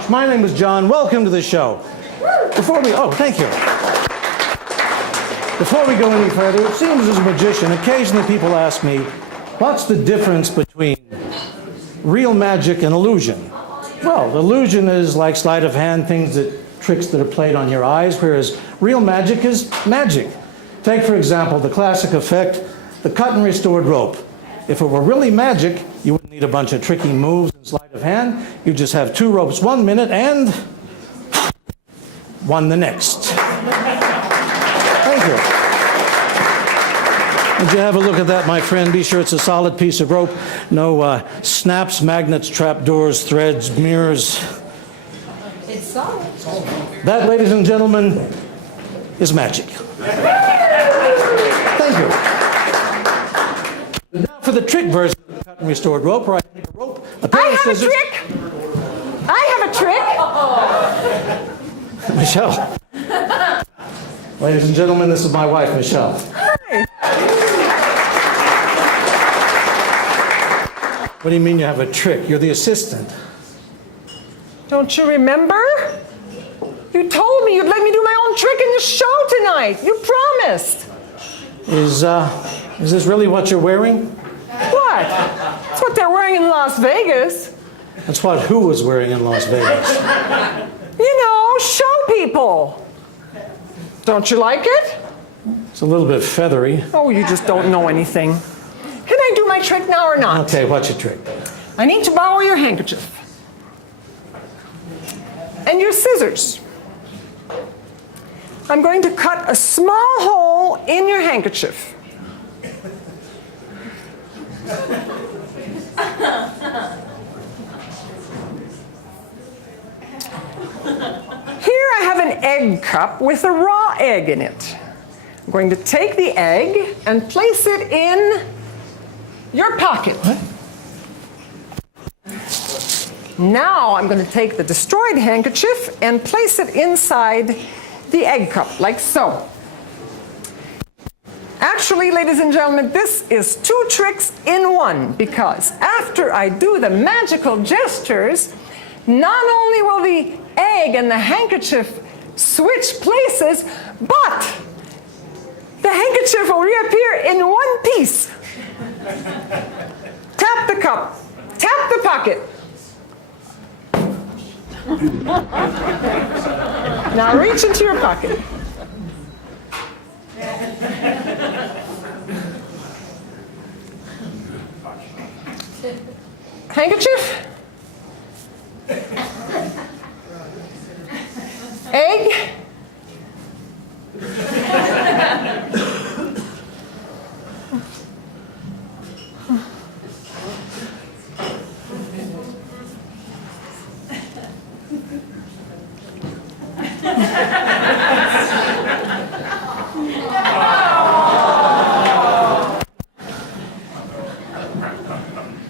much. My name is John. Welcome to the show. Thank you. Before we go any further, it seems as a magician, occasionally people ask me, what's the difference between real magic and illusion? Well, illusion is like sleight of hand, tricks that are played on your eyes, whereas real magic is magic. Take, for example, the classic effect, the cut and restored rope. If it were really magic, you wouldn't need a bunch of tricky moves and sleight of hand. You just have 2 ropes 1 minute and 1 the next. Thank you. Would you have a look at that, my friend? Be sure it's a solid piece of rope. No snaps, magnets, trapdoors, threads, mirrors. It's solid. That, ladies and gentlemen, is magic. Thank you. Now for the trick version of the cut and restored rope, where I take a rope, a pair of scissors. I have a trick. Michelle. Ladies and gentlemen, this is my wife, Michelle. Hi. What do you mean you have a trick? You're the assistant. Don't you remember? You told me you'd let me do my own trick in the show tonight. You promised. Is this really what you're wearing? What? That's what they're wearing in Las Vegas. That's what who was wearing in Las Vegas? You know, show people. Don't you like it? It's a little bit feathery. Oh, you just don't know anything. Can I do my trick now or not? Okay, what's your trick? I need to borrow your handkerchief. And your scissors. I'm going to cut a small hole in your handkerchief. Here I have an egg cup with a raw egg in it. I'm going to take the egg and place it in your pocket. What? Now I'm going to take the destroyed handkerchief and place it inside the egg cup, like so. Actually, ladies and gentlemen, this is 2 tricks in 1, because after I do the magical gestures, not only will the egg and the handkerchief switch places, but the handkerchief will reappear in 1 piece. Tap the cup, tap the pocket. Now reach into your pocket. Handkerchief. Egg.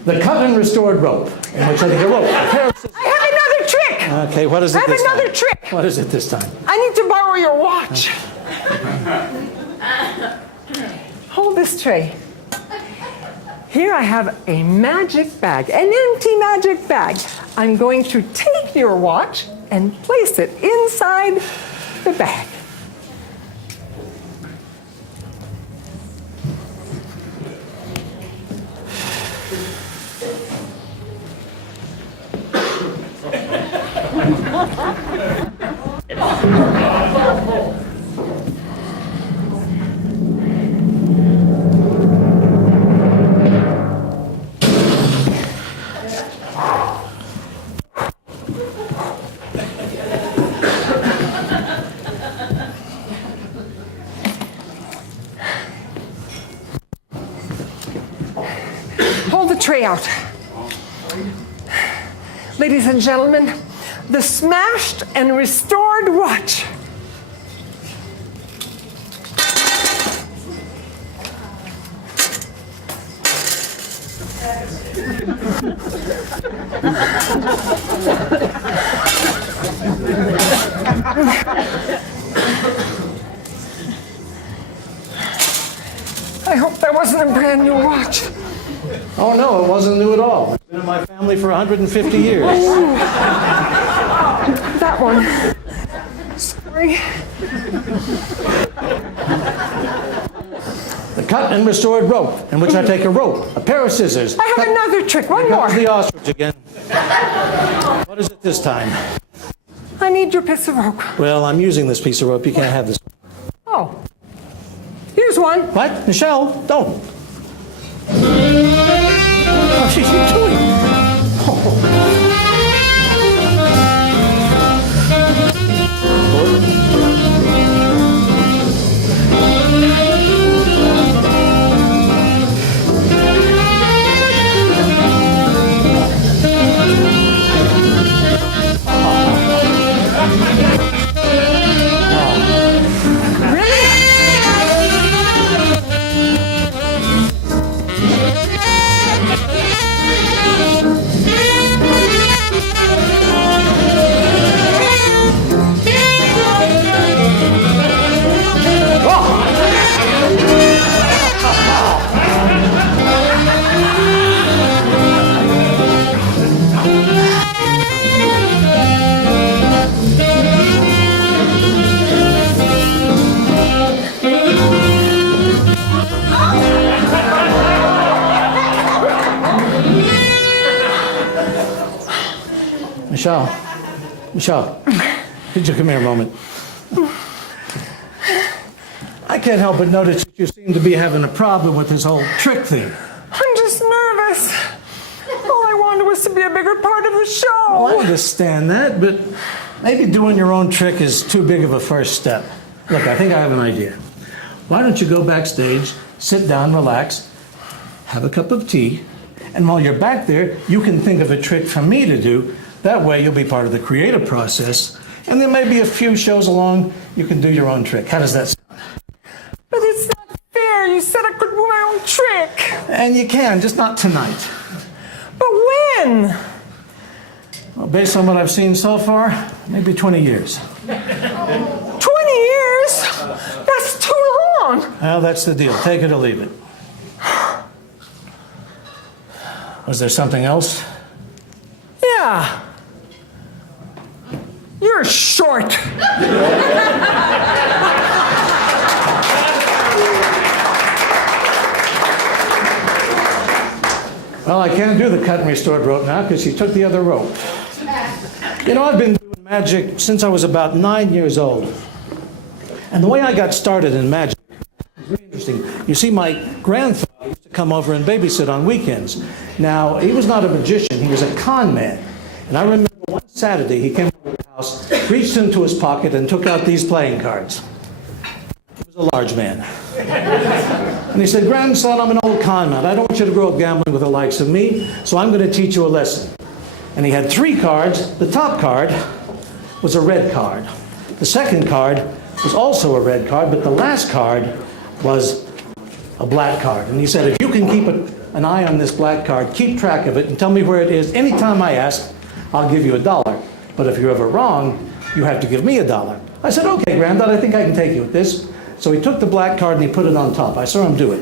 The cut and restored rope, in which I take a rope, a pair of scissors. I have another trick. Okay, what is it this time? I have another trick. What is it this time? I need to borrow your watch. Hold this tray. Here I have a magic bag, an empty magic bag. I'm going to take your watch and place it inside the bag. Hold the tray out. Ladies and gentlemen, the smashed and restored watch. I hope that wasn't a brand new watch. Oh no, it wasn't new at all. It's been in my family for 150 years. that one. Sorry. The cut and restored rope, in which I take a rope, a pair of scissors. I have another trick, one more. Comes the ostrich again. What is it this time? I need your piece of rope. Well, I'm using this piece of rope. You can't have this. Oh. Here's one. What? Michelle, don't. What are you doing? Michelle, could you come here a moment? I can't help but notice that you seem to be having a problem with this whole trick thing. I'm just nervous. All I wanted was to be a bigger part of the show. Well, I understand that, but maybe doing your own trick is too big of a first step. Look, I think I have an idea. Why don't you go backstage, sit down, relax, have a cup of tea, and while you're back there, you can think of a trick for me to do. That way you'll be part of the creative process, and there may be a few shows along, you can do your own trick. How does that sound? But it's not fair. You said I could do my own trick. And you can, just not tonight. But when? Well, based on what I've seen so far, maybe 20 years. 20 years? That's too long. Well, that's the deal. Take it or leave it. Was there something else? Yeah. You're short. Well, I can't do the cut and restored rope now because she took the other rope. You know, I've been doing magic since I was about 9 years old. And the way I got started in magic is really interesting. You see, my grandfather used to come over and babysit on weekends. Now, he was not a magician, he was a con man. And I remember one Saturday he came over to the house, reached into his pocket and took out these playing cards. He was a large man. And he said, "Grandson, I'm an old con man. I don't want you to grow up gambling with the likes of me, so I'm going to teach you a lesson." And he had 3 cards. The top card was a red card. The second card was also a red card, but the last card was a black card. And he said, "If you can keep an eye on this black card, keep track of it, and tell me where it is. Anytime I ask, I'll give you $1. But if you're ever wrong, you have to give me $1. I said, "Okay, Granddad, I think I can take you with this." So he took the black card and he put it on top. I saw him do it.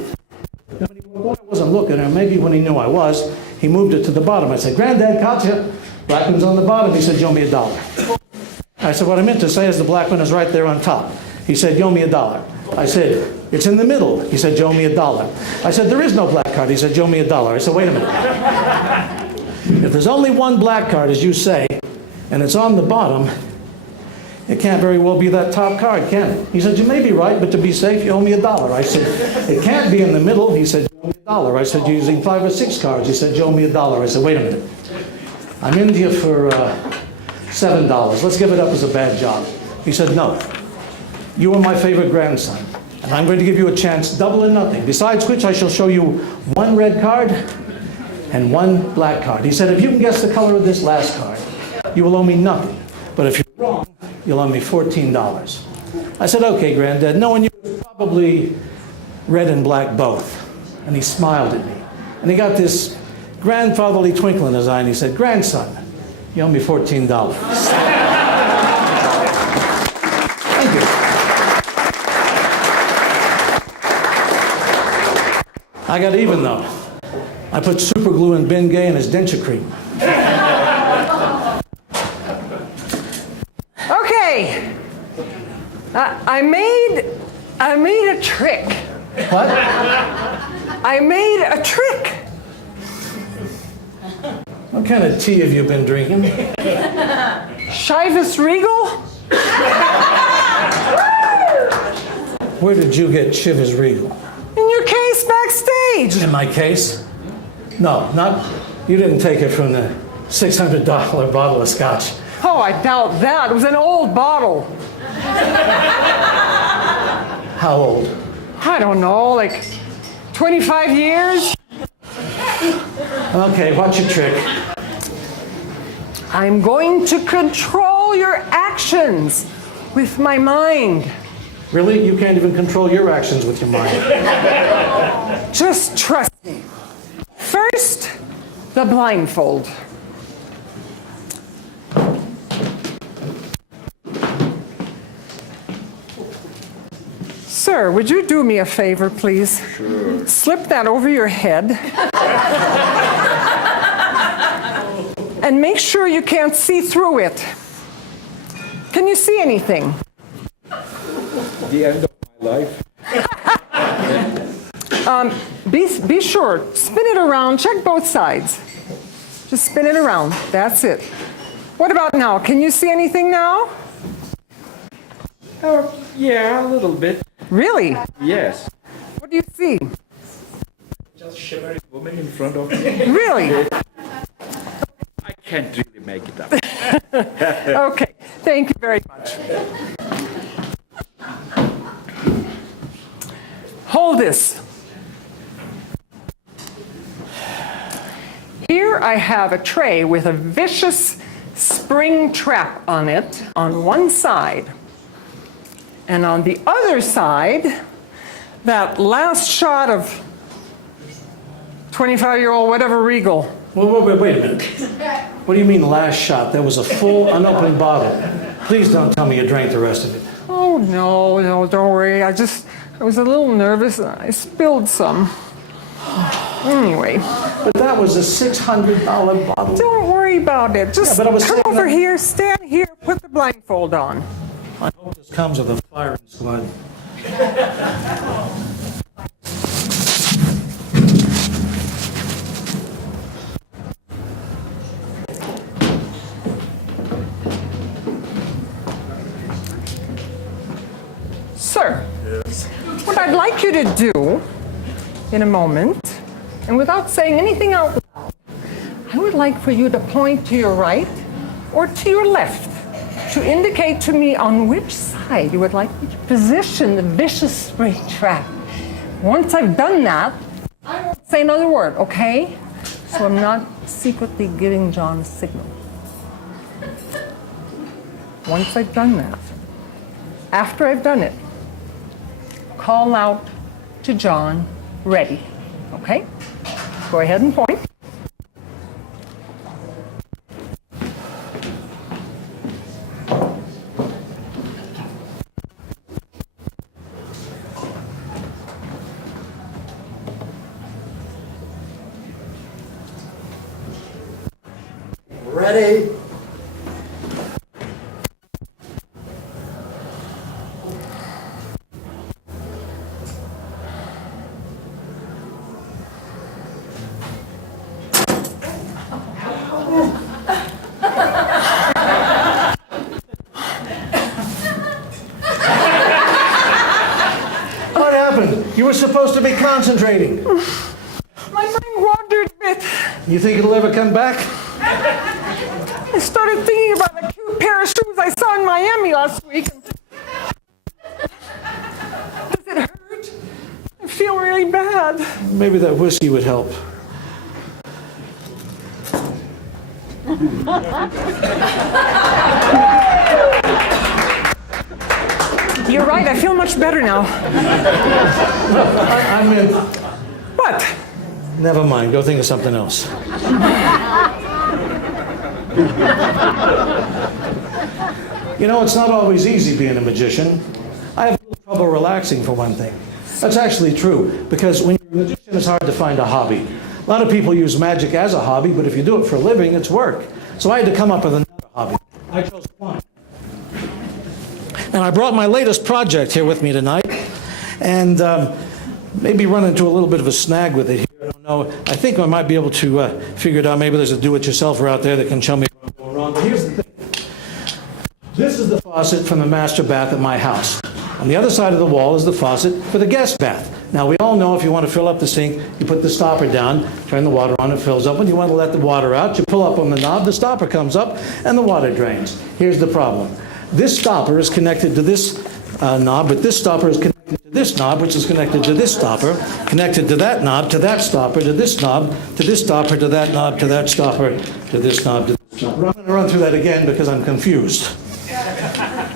When I wasn't looking, or maybe when he knew I was, he moved it to the bottom. I said, "Granddad, caught you." Black one's on the bottom. He said, "You owe me $1." I said, "What I meant to say is the black one is right there on top." He said, "You owe me $1." I said, "It's in the middle." He said, "You owe me $1." I said, "There is no black card." He said, "You owe me $1." I said, "Wait a minute. If there's only one black card, as you say, and it's on the bottom, it can't very well be that top card, can it?" He said, "You may be right, but to be safe, you owe me $1." I said, "It can't be in the middle." He said, "You owe me $1." I said, "You're using 5 or 6 cards." He said, "You owe me $1." I said, "Wait a minute. I'm in here for $7. Let's give it up as a bad job." He said, "No. You are my favorite grandson, and I'm going to give you a chance, double or nothing. Besides which, I shall show you 1 red card and 1 black card." He said, "If you can guess the color of this last card, you will owe me nothing. But if you're wrong, you'll owe me $14. I said, "Okay, Granddad, knowing you was probably red and black both." And he smiled at me. And he got this grandfatherly twinkle in his eye, and he said, "Grandson, you owe me $14. Thank you. I got even, though. I put super glue in Ben Gay and his denture cream. I made a trick. What? I made a trick. What kind of tea have you been drinking? Chivas Regal? Where did you get Chivas Regal? In your case backstage. In my case? No, not. You didn't take it from the $600 bottle of scotch. Oh, I doubt that. It was an old bottle. How old? I don't know, like 25 years? Okay, what's your trick? I'm going to control your actions with my mind. Really? You can't even control your actions with your mind. Just trust me. First, the blindfold. Sir, would you do me a favor, please? Sure. Slip that over your head. And make sure you can't see through it. Can you see anything? The end of my life. Be sure, spin it around, check both sides. Just spin it around, that's it. What about now? Can you see anything now? Oh, yeah, a little bit. Really? Yes. What do you see? Just shivering woman in front of me. Really? I can't really make it up. Okay, thank you very much. Hold this. Here I have a tray with a vicious spring trap on it on one side. And on the other side, that last shot of 25-year-old whatever Regal. Wait a minute. What do you mean last shot? There was a full unopened bottle. Please don't tell me you drank the rest of it. Oh, no, don't worry. I was a little nervous and I spilled some. Anyway. But that was a $600 bottle. Don't worry about it. Just but I was come saying over that- here, stand here, put the blindfold on. I hope this comes with a firing squad. Sir, what I'd like you to do in a moment, and without saying anything out loud, I would like for you to point to your right or to your left to indicate to me on which side you would like me to position the vicious spring trap. Once I've done that, I won't say another word, okay? So I'm not secretly giving John a signal. Once I've done that, after I've done it, call out to John, ready, okay? Go ahead and point. Ready? What happened? You were supposed to be concentrating. My mind wandered a bit. You think it'll ever come back? I started thinking about the cute pair of shoes I saw in Miami last week. Does it hurt? I feel really bad. Maybe that whiskey would help. You're right, I feel much better now. I mean, What? never mind. Go think of something else. You know, it's not always easy being a magician. I have a little trouble relaxing, for one thing. That's actually true, because when you're a magician, it's hard to find a hobby. A lot of people use magic as a hobby, but if you do it for a living, it's work. So I had to come up with another hobby. I chose flying. And I brought my latest project here with me tonight, and maybe run into a little bit of a snag with it here. I don't know. I think I might be able to figure it out. Maybe there's a do-it-yourselfer out there that can show me what's going wrong. But here's the thing. This is the faucet from the master bath at my house. On the other side of the wall is the faucet for the guest bath. Now, we all know if you want to fill up the sink, you put the stopper down, turn the water on, it fills up. When you want to let the water out, you pull up on the knob, the stopper comes up, and the water drains. Here's the problem. This stopper is connected to this knob, but this stopper is connected to this knob, which is connected to this stopper, connected to that knob, to that stopper, to this knob, to this stopper, to that knob, to that stopper, to this knob, to this knob. I'm going to run through that again because I'm confused.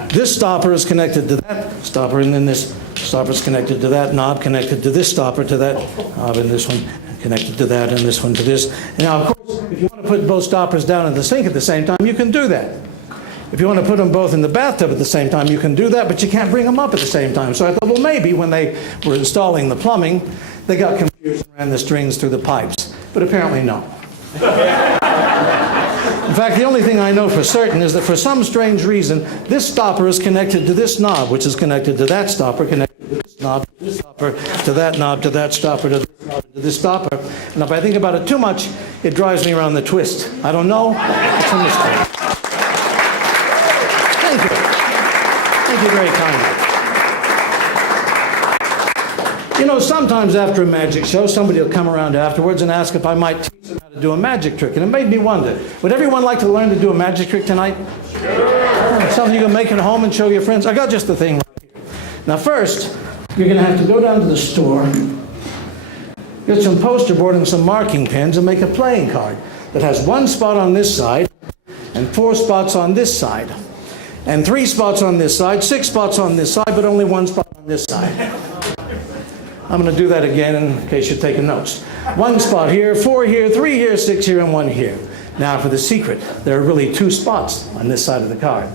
This stopper is connected to that stopper, and then this stopper is connected to that knob, connected to this stopper, to that knob, and this one connected to that, and this one to this. And now, of course, if you want to put both stoppers down in the sink at the same time, you can do that. If you want to put them both in the bathtub at the same time, you can do that, but you can't bring them up at the same time. So I thought, well, maybe when they were installing the plumbing, they got confused and ran the strings through the pipes. But apparently, no. In fact, the only thing I know for certain is that for some strange reason, this stopper is connected to this knob, which is connected to that stopper, connected to this knob, to this stopper, to that knob, to that stopper, to this knob, to this stopper. And if I think about it too much, it drives me around the twist. I don't know. It's a mystery. Thank you. Thank you very kindly. You know, sometimes after a magic show, somebody will come around afterwards and ask if I might teach them how to do a magic trick. And it made me wonder, would everyone like to learn to do a magic trick tonight? Sure. Something you can make at home and show your friends? I got just the thing right here. Now first, you're going to have to go down to the store, get some poster board and some marking pens and make a playing card that has 1 spot on this side and 4 spots on this side. And 3 spots on this side, 6 spots on this side, but only 1 spot on this side. I'm going to do that again in case you're taking notes. 1 spot here, 4 here, 3 here, 6 here, and 1 here. Now for the secret, there are really 2 spots on this side of the card.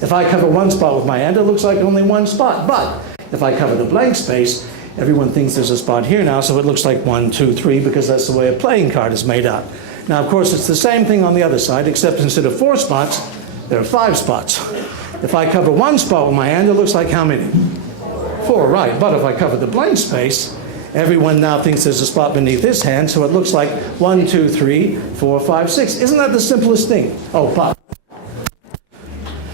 If I cover 1 spot with my hand, it looks like only 1 spot. But if I cover the blank space, everyone thinks there's a spot here now, so it looks like 1, 2, 3, because that's the way a playing card is made out. Now, of course, it's the same thing on the other side, except instead of 4 spots, there are 5 spots. If I cover 1 spot with my hand, it looks like how many? 4, right. But if I cover the blank space, everyone now thinks there's a spot beneath this hand, so it looks like 1, 2, 3, 4, 5, 6. Isn't that the simplest thing? Oh, but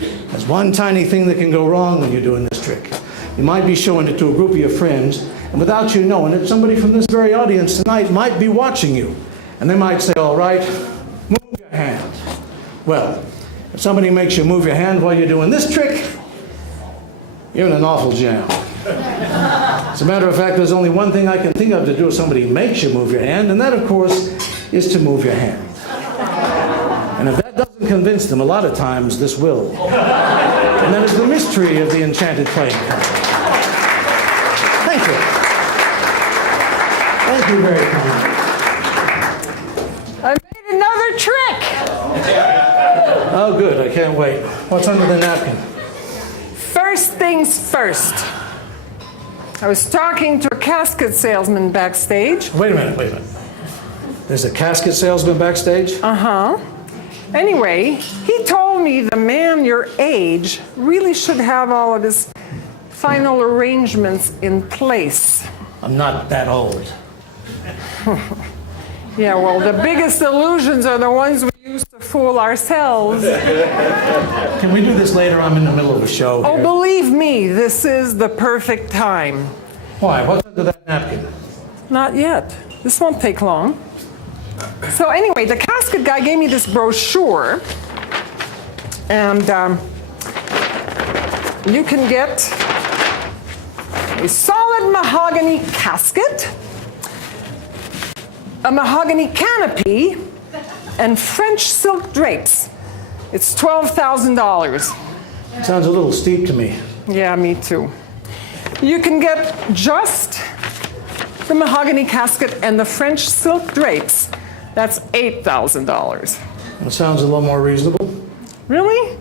there's one tiny thing that can go wrong when you're doing this trick. You might be showing it to a group of your friends, and without you knowing it, somebody from this very audience tonight might be watching you. And they might say, all right, move your hand. Well, if somebody makes you move your hand while you're doing this trick, you're in an awful jam. As a matter of fact, there's only one thing I can think of to do if somebody makes you move your hand, and that, of course, is to move your hand. And if that doesn't convince them, a lot of times this will. And that is the mystery of the enchanted playing card. Thank you. Thank you very much. I made another trick. Oh, good. I can't wait. What's under the napkin? First things first. I was talking to a casket salesman backstage. Wait a minute. There's a casket salesman backstage? Uh-huh. Anyway, he told me the man your age really should have all of his final arrangements in place. I'm not that old. Yeah, well, the biggest illusions are the ones we use to fool ourselves. Can we do this later? I'm in the middle of a show Oh, here. believe me, this is the perfect time. Why? What's under that napkin? Not yet. This won't take long. So anyway, the casket guy gave me this brochure, and you can get a solid mahogany casket, a mahogany canopy, and French silk drapes. It's $12,000. Sounds a little steep to me. Yeah, me too. You can get just the mahogany casket and the French silk drapes. That's $8,000. That sounds a little more reasonable. Really?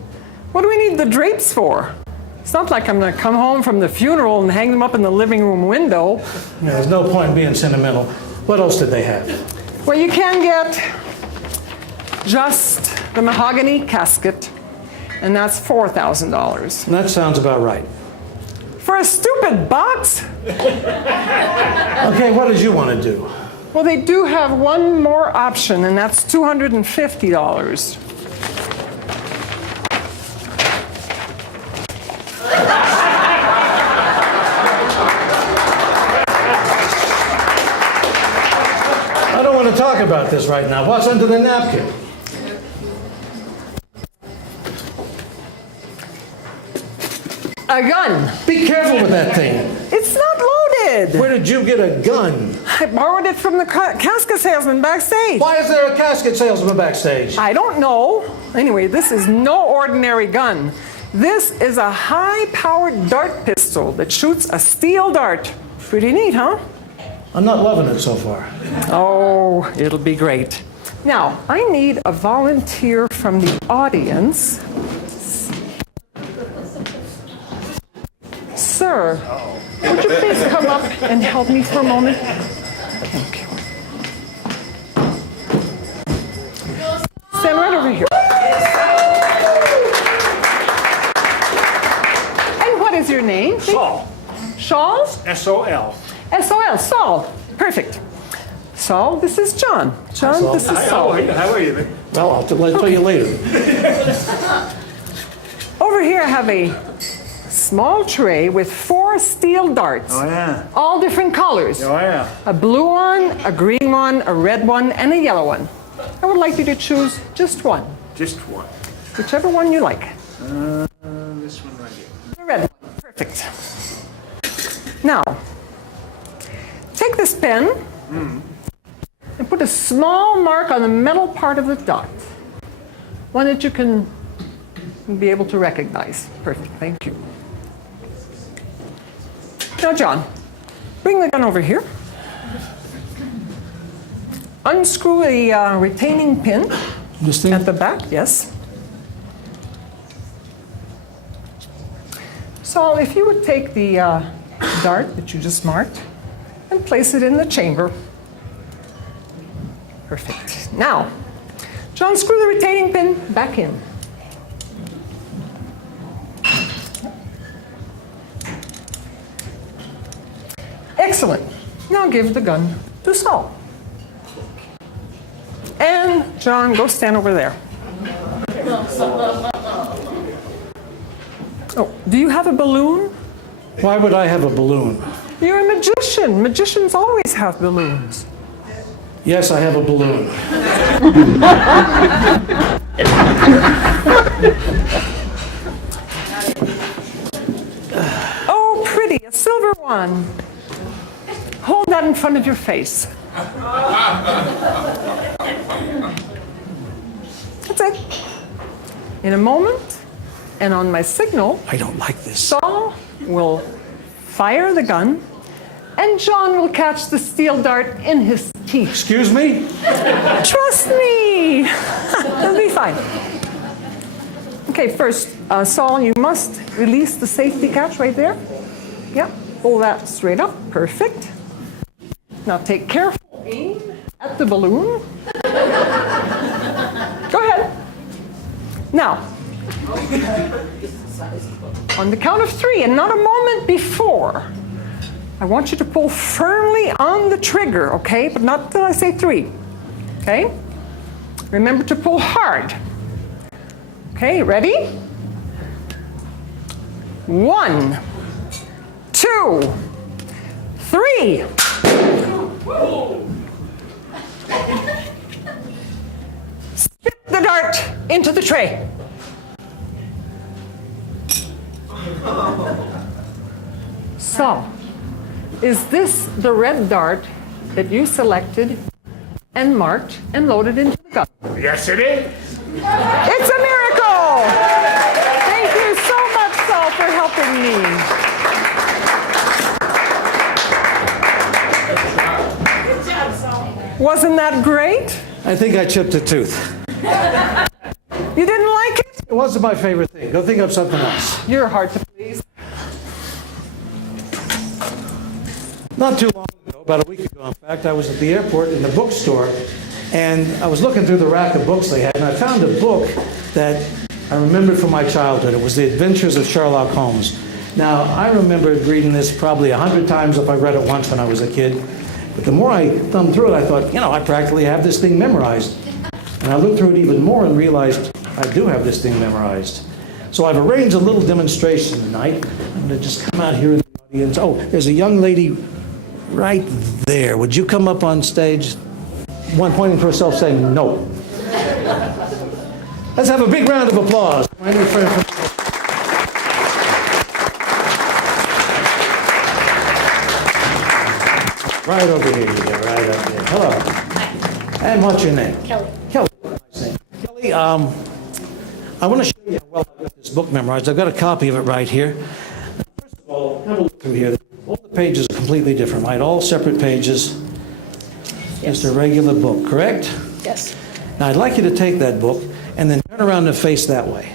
What do we need the drapes for? It's not like I'm going to come home from the funeral and hang them up in the living room window. Yeah, there's no point in being sentimental. What else did they have? Well, you can get just the mahogany casket and that's $4,000. That sounds about right. For a stupid box? Okay, what did you want to do? Well, they do have one more option, and that's $250. I don't want to talk about this right now. What's under the napkin? A gun. Be careful with that thing. It's not loaded. Where did you get a gun? I borrowed it from the casket salesman backstage. Why is there a casket salesman backstage? I don't know. Anyway, this is no ordinary gun. This is a high-powered dart pistol that shoots a steel dart. Pretty neat, huh? I'm not loving it so far. Oh, it'll be great. Now, I need a volunteer from the audience. Sir, would you please come up and help me for a moment? Thank you. Stand right over here. And what is your name? please? Saul. Saul? S-O-L. S-O-L, Saul. Perfect. Saul, this is John. John, Saul. this is How Saul. are you? How are you? Well, I'll tell you later. Over here I have a small tray with 4 steel darts. Oh, yeah. All different colors. Oh, yeah. A blue one, a green one, a red one, and a yellow one. I would like you to choose just one. Just one. Whichever one you like. This one right here. The red one. Perfect. Now, take this pen and put a small mark on the metal part of the dot. One that you can be able to recognize. Perfect. Thank you. Now, John, bring the gun over here. Unscrew the retaining pin This thing? at the back. Yes. Saul, if you would take the dart that you just marked and place it in the chamber. Perfect. Now, John, screw the retaining pin back in. Excellent. Now give the gun to Saul. And John, go stand over there. Oh, do you have a balloon? Why would I have a balloon? You're a magician. Magicians always have balloons. Yes, I have a balloon. Oh, pretty, a silver one. Hold that in front of your face. That's it. In a moment, and on my signal, I don't like this. Saul will fire the gun, and John will catch the steel dart in his teeth. Excuse me? Trust me! It'll be fine. Okay, first, Saul, you must release the safety catch right there. Yeah, pull that straight up. Perfect. Now take careful aim at the balloon. Go ahead. Now, on the count of 3, and not a moment before, I want you to pull firmly on the trigger, okay? But not until I say 3, okay? Remember to pull hard. Okay, ready? 1, 2, 3. Spit the dart into the tray. So, is this the red dart that you selected and marked and loaded into the gun? Yes, it is. It's a miracle! Thank you so much, Saul, for helping me. Wasn't that great? I think I chipped a tooth. You didn't like it? It wasn't my favorite thing. Go think of something else. You're hard to please. Not too long ago, about a week ago, in fact, I was at the airport in the bookstore, and I was looking through the rack of books they had, and I found a book that I remembered from my childhood. It was The Adventures of Sherlock Holmes. Now, I remembered reading this probably 100 times if I read it once when I was a kid. But the more I thumbed through it, I thought, I practically have this thing memorized. And I looked through it even more and realized I do have this thing memorized. So I've arranged a little demonstration tonight. I'm going to just come out here in the audience. Oh, there's a young lady right there. Would you come up on stage? One pointing to herself saying no. Let's have a big round of applause. My new friend from right over here, you go, right up there. Hello. Hi. And what's your name? Kelly. Kelly. Nice name. Kelly, I want to show you how well I've got this book memorized. I've got a copy of it right here. First of all, have a look through here. All the pages are completely different, right? All separate pages. Just a regular book, correct? Yes. Now, I'd like you to take that book and then turn around and face that way.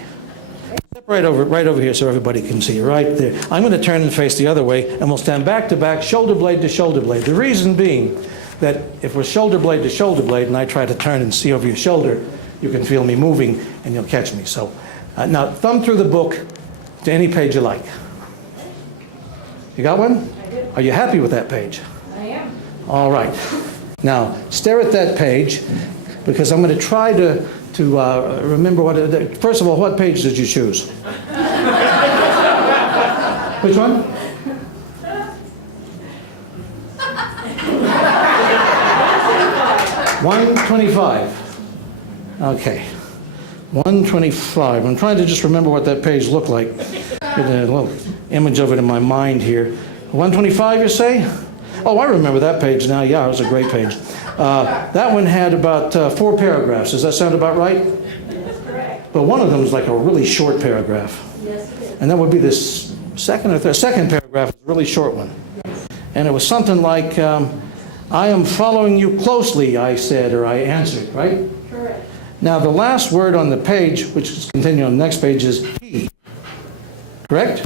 Step right over here so everybody can see, right there. I'm going to turn and face the other way, and we'll stand back to back, shoulder blade to shoulder blade. The reason being that if we're shoulder blade to shoulder blade and I try to turn and see over your shoulder, you can feel me moving and you'll catch me. So now thumb through the book to any page you like. You got one? I do. Are you happy with that page? I am. All right. Now, stare at that page, because I'm going to try to remember what... First of all, what page did you choose? Which one? 125. Okay. 125. I'm trying to just remember what that page looked like. Get a little image of it in my mind here. 125, you say? Oh, I remember that page now. Yeah, it was a great page. That one had about 4 paragraphs. Does that sound about right? That's correct. But one of them was like a really short paragraph. Yes, it is. And that would be this second or third. Second paragraph was a really short one. Yes. And it was something like, I am following you closely, I said, or I answered, right? Correct. Now, the last word on the page, which is continuing on the next page, is he. Correct?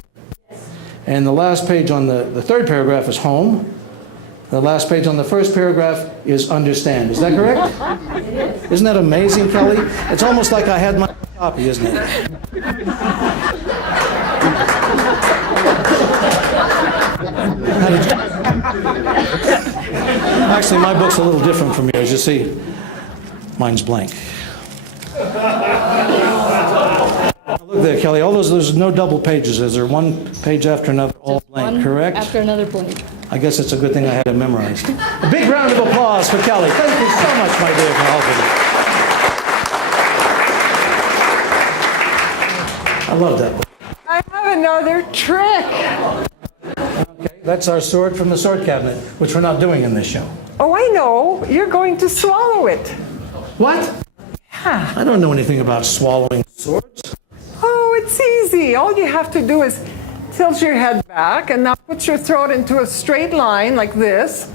Yes. And the last page on the third paragraph is home. The last page on the first paragraph is understand. Is that correct? It is. Isn't that amazing, Kelly? It's almost like I had my copy, isn't it? Actually, my book's a little different from yours. You see, mine's blank. Look there, Kelly. All there's no double pages. Is there one page after another, all blank, One correct? after another blank. I guess it's a good thing I had it memorized. A big round of applause for Kelly. Thank you so much, my dear, for helping me. I love that book. I have another trick. Okay, that's our sword from the sword cabinet, which we're not doing in this show. Oh, I know. You're going to swallow it. What? Yeah. I don't know anything about swallowing swords. Oh, it's easy. All you have to do is tilt your head back and now put your throat into a straight line like this.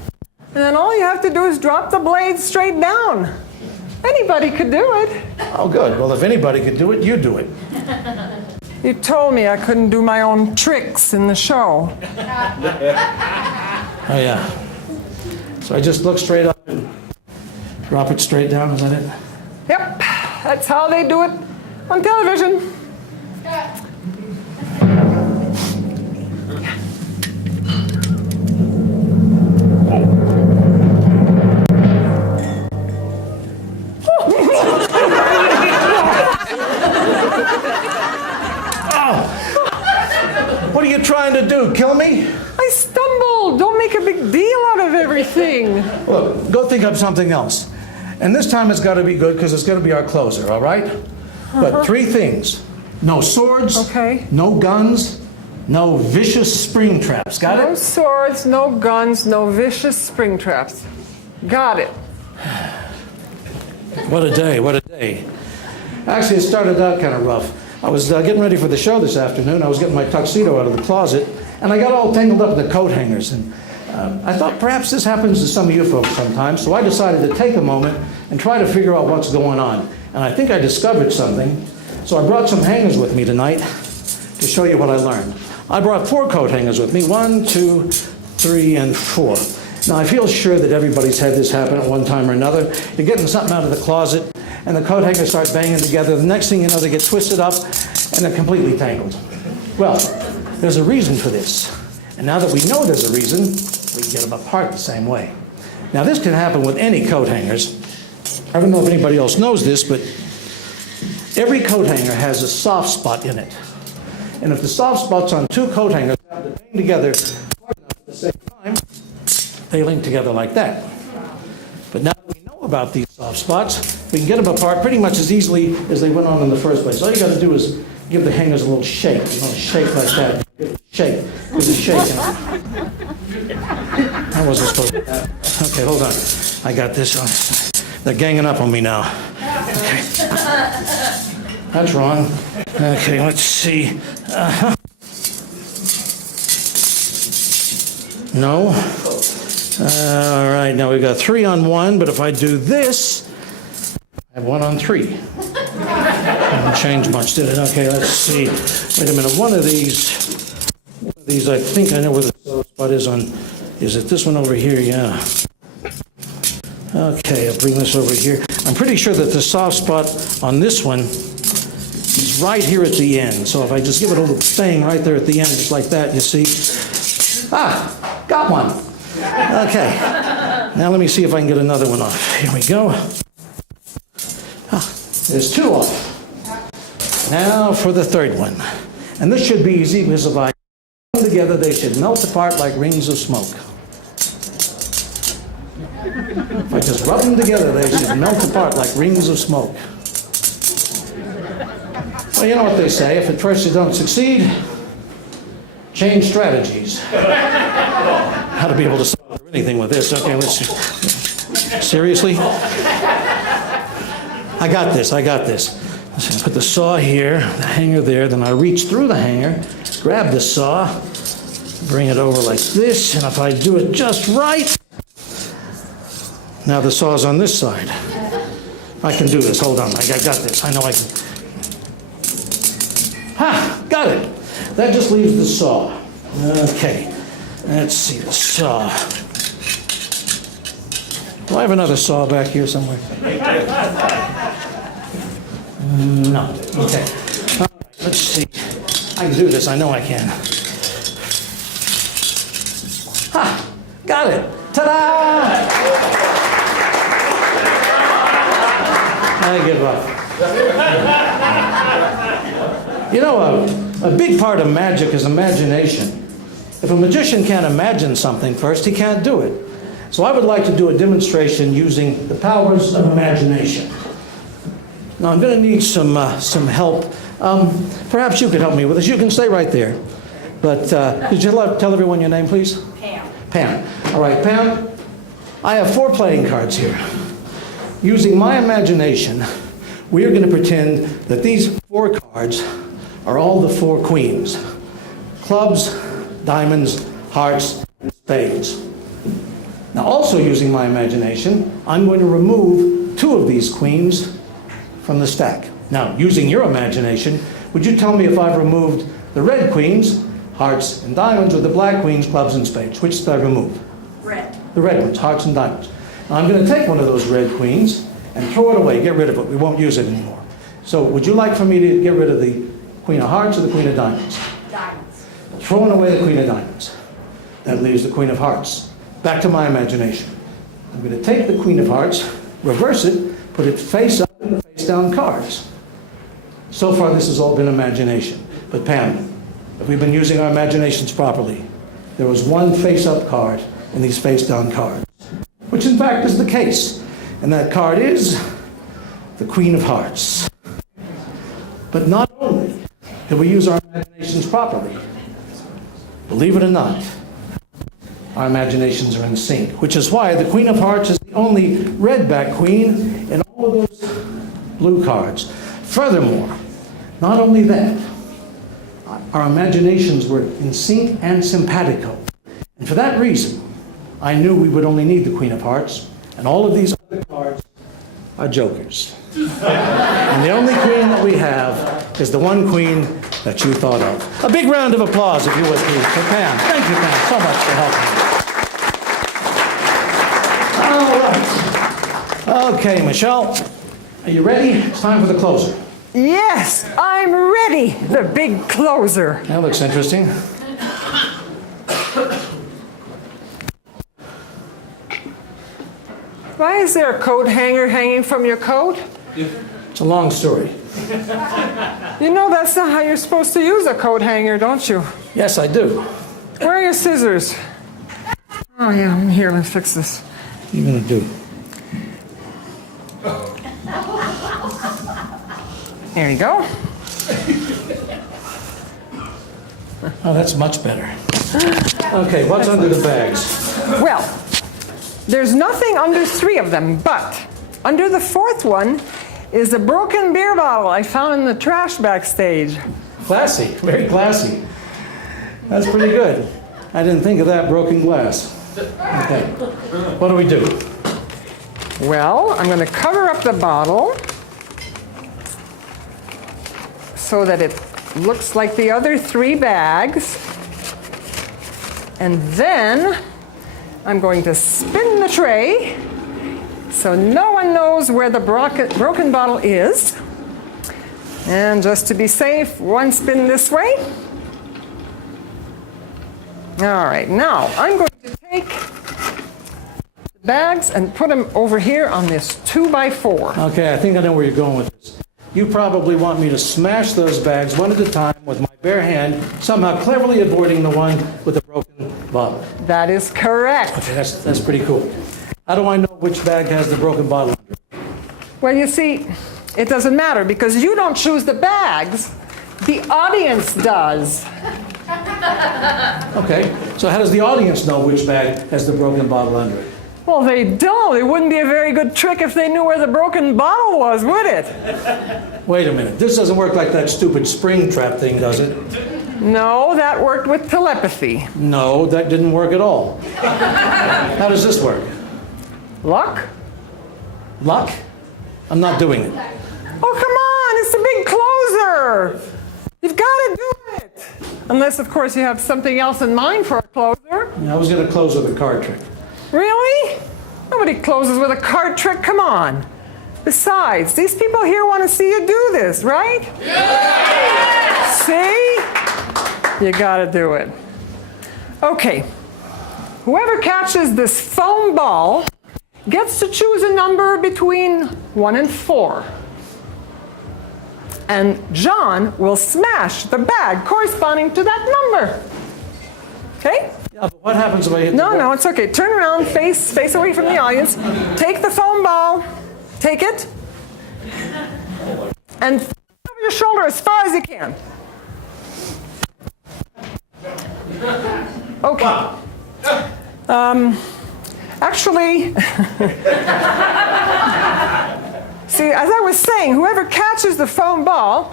And then all you have to do is drop the blade straight down. Anybody could do it. Oh, good. Well, if anybody could do it, you do it. You told me I couldn't do my own tricks in the show. Oh, yeah. So I just look straight up and drop it straight down, is that it? Yep, that's how they do it on television. What are you trying to do, kill me? I stumbled. Don't make a big deal out of everything. Look, go think of something else. And this time it's got to be good because it's going to be our closer, all right? But 3 things. No swords. Okay. No guns. No vicious spring traps. Got No it? swords, no guns, no vicious spring traps. Got it. What a day, what a day. Actually, it started out kind of rough. I was getting ready for the show this afternoon. I was getting my tuxedo out of the closet, and I got all tangled up in the coat hangers. And I thought perhaps this happens to some of you folks sometimes, so I decided to take a moment and try to figure out what's going on. And I think I discovered something, so I brought some hangers with me tonight to show you what I learned. I brought 4 coat hangers with me, 1, 2, 3, and 4. Now, I feel sure that everybody's had this happen at one time or another. You're getting something out of the closet, and the coat hangers start banging together. The next thing you know, they get twisted up and they're completely tangled. Well, there's a reason for this. And now that we know there's a reason, we can get them apart the same way. Now, this can happen with any coat hangers. I don't know if anybody else knows this, but every coat hanger has a soft spot in it. And if the soft spots on two coat hangers have to bang together hard enough at the same time, they link together like that. But now that we know about these soft spots, we can get them apart pretty much as easily as they went on in the first place. All you got to do is give the hangers a little shake, shake like that. Shake, give it a shake. I wasn't supposed to. Okay, hold on. I got this on. They're ganging up on me now. Okay. That's wrong. Okay, let's see. No. All right, now we've got 3 on 1, but if I do this, I have 1 on 3. Didn't change much, did it? Okay, let's see. Wait a minute, one of these, I think I know where the soft spot is on. Is it this one over here? Yeah. Okay, I'll bring this over here. I'm pretty sure that the soft spot on this one is right here at the end. So if I just give it a little bang right there at the end, just like that, you see. Ah, got one. Okay. Now let me see if I can get another one off. Here we go. Ah, there's 2 off. Now for the third one. And this should be easy because if I put them together, they should melt apart like rings of smoke. If I just rub them together, they should melt apart like rings of smoke. Well, you know what they say, if at first you don't succeed, change strategies. How to be able to solve anything with this. Okay, let's see. Seriously? I got this. So I put the saw here, the hanger there, then I reach through the hanger, grab the saw, bring it over like this, and if I do it just right, now the saw's on this side. I can do this. Hold on. I got this. I know I can. Ha! Got it. That just leaves the saw. Okay. Let's see the saw. Do I have another saw back here somewhere? No. Okay. All right, let's see. I can do this. I know I can. Ha! Got it. Ta-da! I give up. You know, a big part of magic is imagination. If a magician can't imagine something first, he can't do it. So I would like to do a demonstration using the powers of imagination. Now I'm going to need some help. Perhaps you could help me with this. You can stay right there. But could you tell everyone your name, please? Pam. Pam. All right, Pam, I have 4 playing cards here. Using my imagination, we are going to pretend that these 4 cards are all the 4 queens. Clubs, diamonds, hearts, and spades. Now, also using my imagination, I'm going to remove 2 of these queens from the stack. Now, using your imagination, would you tell me if I've removed the red queens, hearts and diamonds, or the black queens, clubs and spades? Which did I remove? Red. The red ones, hearts and diamonds. Now, I'm going to take one of those red queens and throw it away, get rid of it. We won't use it anymore. So would you like for me to get rid of the queen of hearts or the queen of diamonds? Diamonds. Throwing away the queen of diamonds. That leaves the queen of hearts. Back to my imagination. I'm going to take the queen of hearts, reverse it, put it face up in the face down cards. So far this has all been imagination. But Pam, if we've been using our imaginations properly, there was one face up card in these face down cards, which in fact is the case. And that card is the Queen of Hearts. But not only did we use our imaginations properly, believe it or not, our imaginations are in sync, which is why the Queen of Hearts is the only red-backed queen in all of those blue cards. Furthermore, not only that, our imaginations were in sync and simpatico. And for that reason, I knew we would only need the Queen of Hearts, and all of these other cards are jokers. And the only queen that we have is the one queen that you thought of. A big round of applause, if you would, please, for Pam. Thank you, Pam, so much for helping me. All right. Okay, Michelle, Are you ready? It's time for the closer. Yes, I'm ready, the big closer. That looks interesting. Why is there a coat hanger hanging from your coat? It's a long story. You know that's not how you're supposed to use a coat hanger, don't you? Yes, I do. Where are your scissors? Oh yeah, I'm here, let's fix this. What are you going to do? There you go. Oh, that's much better. Okay, what's under the bags? Well, there's nothing under 3 of them, but under the 4th one is a broken beer bottle I found in the trash backstage. Classy, very classy. That's pretty good. I didn't think of that broken glass. Okay, what do we do? Well, I'm going to cover up the bottle so that it looks like the other 3 bags. And then I'm going to spin the tray so no one knows where the broken bottle is. And just to be safe, 1 spin this way. All right, now I'm going to take the bags and put them over here on this 2x4. Okay, I think I know where you're going with this. You probably want me to smash those bags one at a time with my bare hand, somehow cleverly avoiding the one with the broken bottle. That is correct. Okay, that's pretty cool. How do I know which bag has the broken bottle under it? Well, you see, it doesn't matter because you don't choose the bags. The audience does. Okay, so how does the audience know which bag has the broken bottle under it? Well, they don't. It wouldn't be a very good trick if they knew where the broken bottle was, would it? Wait a minute, this doesn't work like that stupid spring trap thing, does it? No, that worked with telepathy. No, that didn't work at all. How does this work? Luck? Luck? I'm not doing it. Oh, come on, it's the big closer. You've got to do it. Unless, of course, you have something else in mind for a closer. I was going to close with a card trick. Really? Nobody closes with a card trick, come on. Besides, these people here want to see you do this, right? Yeah! See? You got to do it. Okay. Whoever catches this foam ball gets to choose a number between 1 and 4. And John will smash the bag corresponding to that number. Okay? Yeah, but what happens if I hit the No, ball? no, it's okay. Turn around, face away from the audience. Take the foam ball. Take it. And throw it over your shoulder as far as you can. Okay. Actually, see, as I was saying, whoever catches the foam ball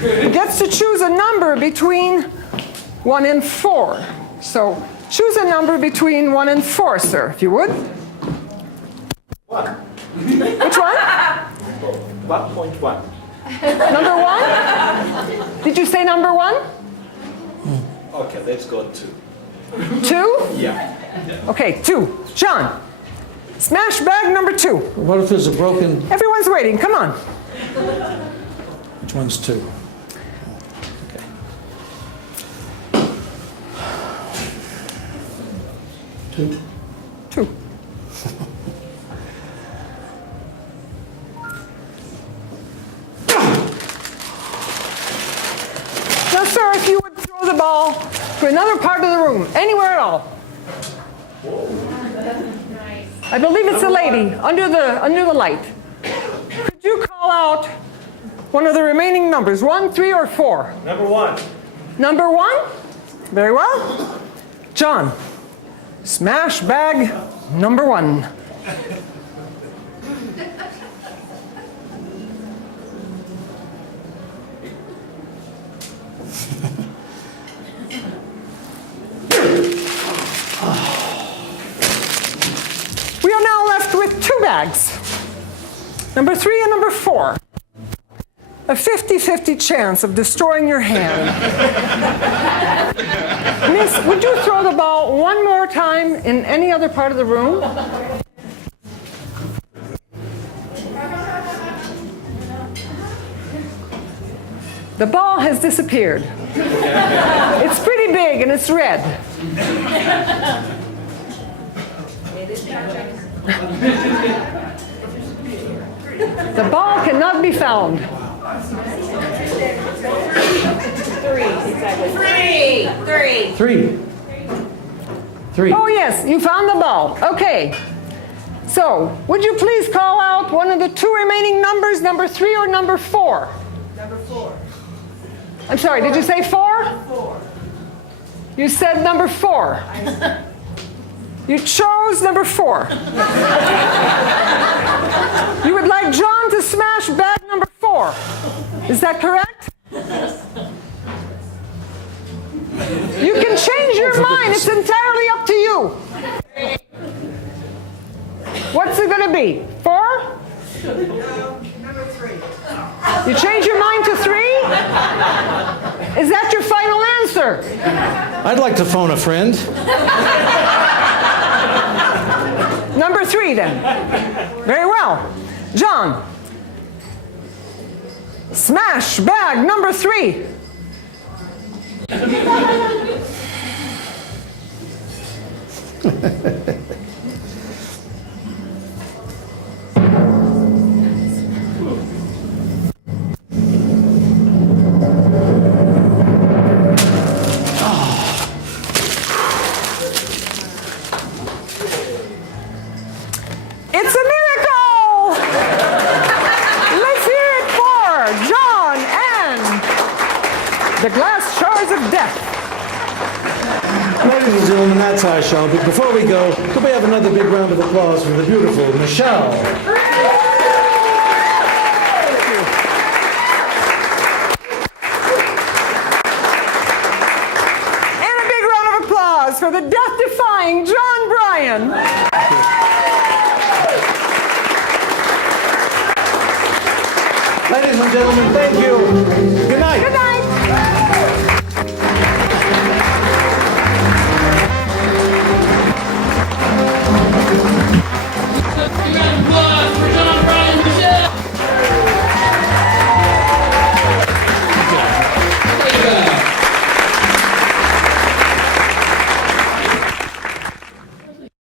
gets to choose a number between 1 and 4. So choose a number between 1 and 4, sir, if you would. 1. Which one? 1.1. Number 1? Did you say number 1? Okay, let's go 2. 2? Yeah. Okay, 2. John, smash bag number 2. What if there's a broken... Everyone's waiting, come on. Which one's 2? Okay. 2. 2. Now, sir, if you would throw the ball to another part of the room, anywhere at all. I believe it's a lady under the light. Could you call out one of the remaining numbers, 1, 3, or 4? Number 1. Number 1? Very well. John, smash bag number 1. We are now left with 2 bags. Number 3 and number 4. A 50-50 chance of destroying your hand. Miss, would you throw the ball one more time in any other part of the room? The ball has disappeared. It's pretty big and it's red. The ball cannot be found. Three. Oh yes, you found the ball. Okay. So, would you please call out one of the two remaining numbers, number 3 or number 4? Number 4. I'm sorry, did you say 4? 4. You said number 4. You chose number 4. You would like John to smash bag number 4. Is that correct? You can change your mind. It's entirely up to you. What's it going to be? 4? Number 3. You change your mind to 3? Is that your final answer? I'd like to phone a friend. Number 3 then. Very well. John. Smash bag number 3. It's a miracle! Let's hear it for John and the glass shards of death. Ladies and gentlemen, that's our show. But before we go, could we have another big round of applause for the beautiful Michelle? And a big round of applause for the death-defying John Bryan. Ladies and gentlemen, thank you.